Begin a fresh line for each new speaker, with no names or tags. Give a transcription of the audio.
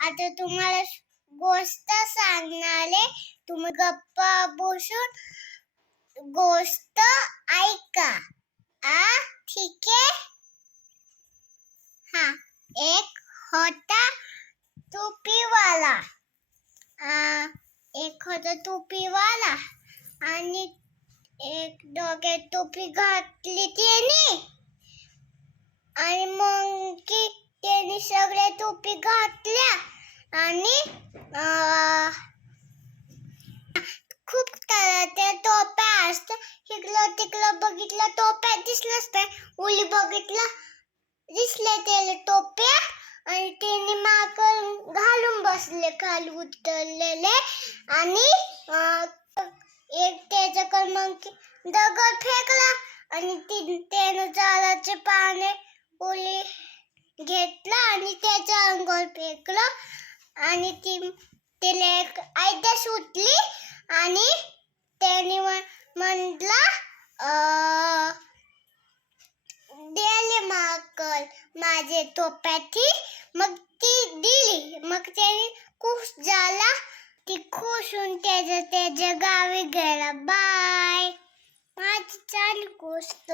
आता तुम्हाला गोष्ट सांगणारे तुम्ही गप्पा बसून गोष्ट ऐका. आ ठीक आहे? हा एक होता टोपीवाला. आ, एक होता टोपीवाला. आणि एक डोक्यात टोपी घातली त्याने आणि मग की त्याने सगळ्या टोपी घातल्या आणि खूप साऱ्या त्या टोप्या असत. इकडं तिकडं बघितलं टोप्या दिसलंच नाही उली बघितलं दिसल्या त्याला टोप्या आणि त्याने माकड घालून बसले खाली उतरलेले. आणि एक त्याचा मग दगड फेकला आणि ती त्यानं झाडाचे पाने उली घेतलं आणि त्याचं अंगोल फेकलं आणि ती तिला एक आयत्या सुटली आणि त्याने म्हटलं दिले माकल माझे टोप्याची मग ती दिली. मग त्याने खुश झाला. ती खुश होऊन त्याच्या त्याच्या गावी गेला. बाय. माझी चालू गोष्ट